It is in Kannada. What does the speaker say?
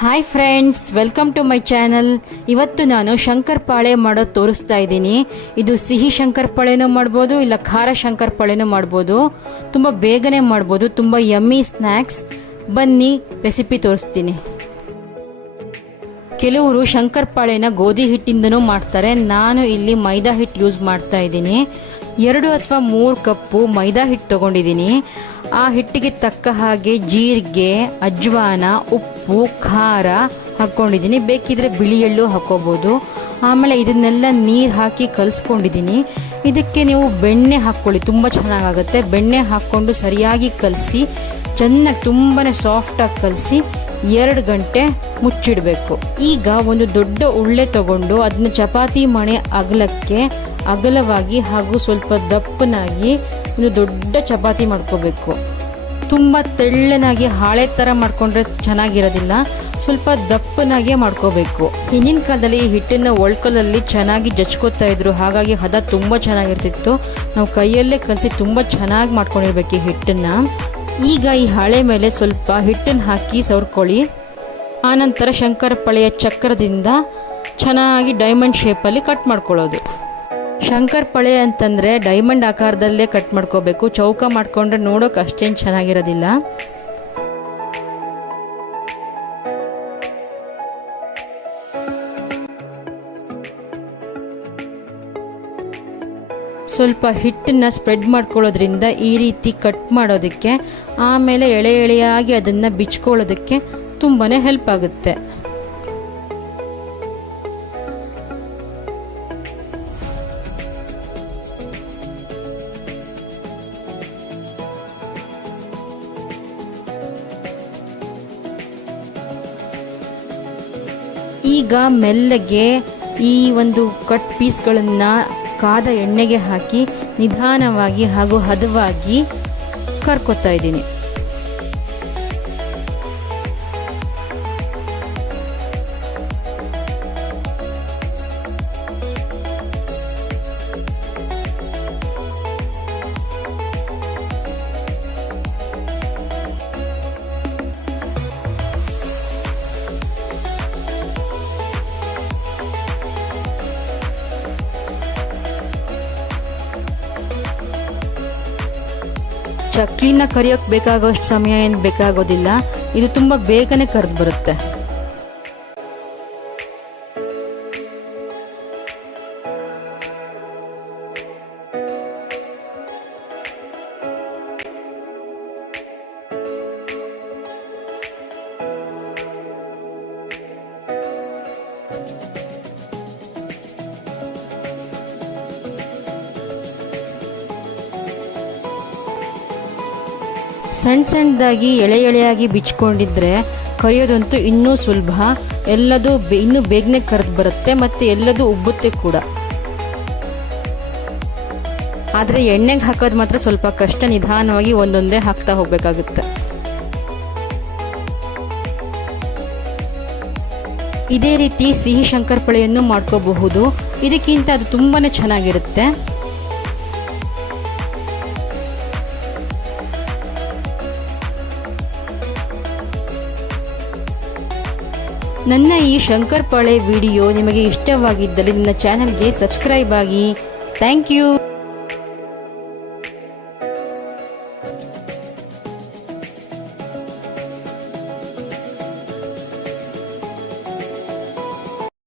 Hi friends, welcome to my channel. ಇವತ್ತು ನಾನು ಶಂಕರಪಾಳೆ ಮಾಡೋದು ತೋರಿಸ್ತಾ ಇದ್ದೀನಿ. ಇದು ಸಿಹಿ ಶಂಕರಪಾಳೆನೂ ಮಾಡ್ಬೋದು, ಇಲ್ಲ ಖಾರ ಶಂಕರಪಾಳೆನೂ ಮಾಡ್ಬೋದು. ತುಂಬ ಬೇಗನೆ ಮಾಡ್ಬೋದು, ತುಂಬ ಯಮ್ಮಿ ಸ್ನ್ಯಾಕ್ಸ್. ಬನ್ನಿ ರೆಸಿಪಿ ತೋರಿಸ್ತೀನಿ. ಕೆಲವರು ಶಂಕರಪಾಳೆನ ಗೋಧಿ ಹಿಟ್ಟಿಂದನೂ ಮಾಡ್ತಾರೆ. ನಾನು ಇಲ್ಲಿ ಮೈದಾ ಹಿಟ್ಟು ಯೂಸ್ ಮಾಡ್ತಾ ಇದ್ದೀನಿ. 2 ಅಥವಾ 3 ಕಪ್ಪು ಮೈದಾ ಹಿಟ್ಟು ತೊಗೊಂಡಿದ್ದೀನಿ. ಆ ಹಿಟ್ಟಿಗೆ ತಕ್ಕ ಹಾಗೆ ಜೀರಿಗೆ, ಅಜ್ವಾನ, ಉಪ್ಪು, ಖಾರ ಹಾಕ್ಕೊಂಡಿದ್ದೀನಿ. ಬೇಕಿದ್ರೆ ಬಿಳಿ ಎಳ್ಳು ಹಾಕ್ಕೋಬೋದು. ಆಮೇಲೆ ಇದನ್ನೆಲ್ಲ ನೀರು ಹಾಕಿ ಕಲಿಸ್ಕೊಂಡಿದ್ದೀನಿ. ಇದಕ್ಕೆ ನೀವು ಬೆಣ್ಣೆ ಹಾಕ್ಕೊಳ್ಳಿ, ತುಂಬ ಚೆನ್ನಾಗಾಗುತ್ತೆ. ಬೆಣ್ಣೆ ಹಾಕ್ಕೊಂಡು ಸರಿಯಾಗಿ ಕಲಸಿ ಚೆನ್ನಾಗಿ ತುಂಬಾ ಸಾಫ್ಟಾಗಿ ಕಲಸಿ 2 ಗಂಟೆ ಮುಚ್ಚಿಡಬೇಕು. ಈಗ ಒಂದು ದೊಡ್ಡ ಉಳ್ಳೆ ತಗೊಂಡು ಅದನ್ನ ಚಪಾತಿ ಮಣೆ ಅಗಲಕ್ಕೆ ಅಗಲವಾಗಿ ಹಾಗೂ ಸ್ವಲ್ಪ ದಪ್ಪನಾಗಿ ಒಂದು ದೊಡ್ಡ ಚಪಾತಿ ಮಾಡ್ಕೋಬೇಕು. ತುಂಬ ತೆಳ್ಳನಾಗಿ ಹಾಳೆ ಥರ ಮಾಡ್ಕೊಂಡ್ರೆ ಚೆನ್ನಾಗಿರೋದಿಲ್ಲ, ಸ್ವಲ್ಪ ದಪ್ಪನಾಗೆ ಮಾಡ್ಕೋಬೇಕು. ಹಿಂದಿನ ಕಾಲದಲ್ಲಿ ಈ ಹಿಟ್ಟನ್ನು ಒಳ್ಕಲಲ್ಲಿ ಚೆನ್ನಾಗಿ ಜಚ್ಕೋತಾ ಇದ್ರು, ಹಾಗಾಗಿ ಹದ ತುಂಬ ಚೆನ್ನಾಗಿರ್ತಿತ್ತು. ನಾವು ಕೈಯಲ್ಲೇ ಕಲಸಿ ತುಂಬ ಚೆನ್ನಾಗಿ ಮಾಡ್ಕೊಂಡಿರ್ಬೇಕು ಈ ಹಿಟ್ಟನ್ನು. ಈಗ ಈ ಹಾಳೆ ಮೇಲೆ ಸ್ವಲ್ಪ ಹಿಟ್ಟನ್ನು ಹಾಕಿ ಸವರ್ಕೊಳ್ಳಿ. ಆನಂತರ ಶಂಕರಪಾಳೆಯ ಚಕ್ರದಿಂದ ಚೆನ್ನಾಗಿ ಡೈಮಂಡ್ ಶೇಪಲ್ಲಿ ಕಟ್ ಮಾಡ್ಕೊಳ್ಳೋದು. ಶಂಕರಪಾಳೆ ಅಂತಂದರೆ ಡೈಮಂಡ್ ಆಕಾರದಲ್ಲೇ ಕಟ್ ಮಾಡ್ಕೋಬೇಕು. ಚೌಕ ಮಾಡಿಕೊಂಡ್ರೆ ನೋಡೋಕೆ ಅಷ್ಟೇನು ಚೆನ್ನಾಗಿರೋದಿಲ್ಲ. ಸ್ವಲ್ಪ ಹಿಟ್ಟನ್ನು ಸ್ಪ್ರೆಡ್ ಮಾಡ್ಕೊಳ್ಳೋದ್ರಿಂದ ಈ ರೀತಿ ಕಟ್ ಮಾಡೋದಕ್ಕೆ, ಆಮೇಲೆ ಎಳೆ ಎಳೆಯಾಗಿ ಅದನ್ನು ಬಿಚ್ಕೊಳ್ಳೋದಕ್ಕೆ ತುಂಬಾ ಹೆಲ್ಪ್ ಆಗುತ್ತೆ. ಈಗ ಮೆಲ್ಲಗೆ ಈ ಒಂದು ಕಟ್ ಪೀಸ್ಗಳನ್ನು ಕಾದ ಎಣ್ಣೆಗೆ ಹಾಕಿ ನಿಧಾನವಾಗಿ ಹಾಗೂ ಹದವಾಗಿ ಕರ್ಕೊತಾ ಇದ್ದೀನಿ. ಚಕ್ಲಿನ ಕರಿಯೋಕ್ಕೆ ಬೇಕಾಗೋಷ್ಟು ಸಮಯ ಏನು ಬೇಕಾಗೋದಿಲ್ಲ. ಇದು ತುಂಬ ಬೇಗನೆ ಕರೆದು ಬರುತ್ತೆ. ಸಣ್ಣ ಸಣ್ಣದಾಗಿ ಎಳೆ ಎಳೆಯಾಗಿ ಬಿಚ್ಕೊಂಡಿದ್ರೆ ಕರಿಯೋದಂತೂ ಇನ್ನೂ ಸುಲಭ. ಎಲ್ಲದೂ ಇನ್ನೂ ಬೇಗನೆ ಕರೆದು ಬರುತ್ತೆ ಮತ್ತು ಎಲ್ಲದೂ ಉಬ್ಬುತ್ತೆ ಕೂಡ. ಆದರೆ ಎಣ್ಣೆಗೆ ಹಾಕೋದು ಮಾತ್ರ ಸ್ವಲ್ಪ ಕಷ್ಟ. ನಿಧಾನವಾಗಿ ಒಂದೊಂದೇ ಹಾಕ್ತಾ ಹೋಗಬೇಕಾಗುತ್ತೆ. ಇದೇ ರೀತಿ ಸಿಹಿ ಶಂಕರಪಾಳೆಯನ್ನು ಮಾಡ್ಕೋಬಹುದು. ಇದಕ್ಕಿಂತ ಅದು ತುಂಬಾ ಚೆನ್ನಾಗಿರುತ್ತೆ. ನನ್ನ ಈ ಶಂಕರಪಾಳೆ ವಿಡಿಯೋ ನಿಮಗೆ ಇಷ್ಟವಾಗಿದ್ದಲ್ಲಿ ನನ್ನ ಚಾನಲ್ಗೆ ಸಬ್ಸ್ಕ್ರೈಬ್ ಆಗಿ. Thank you.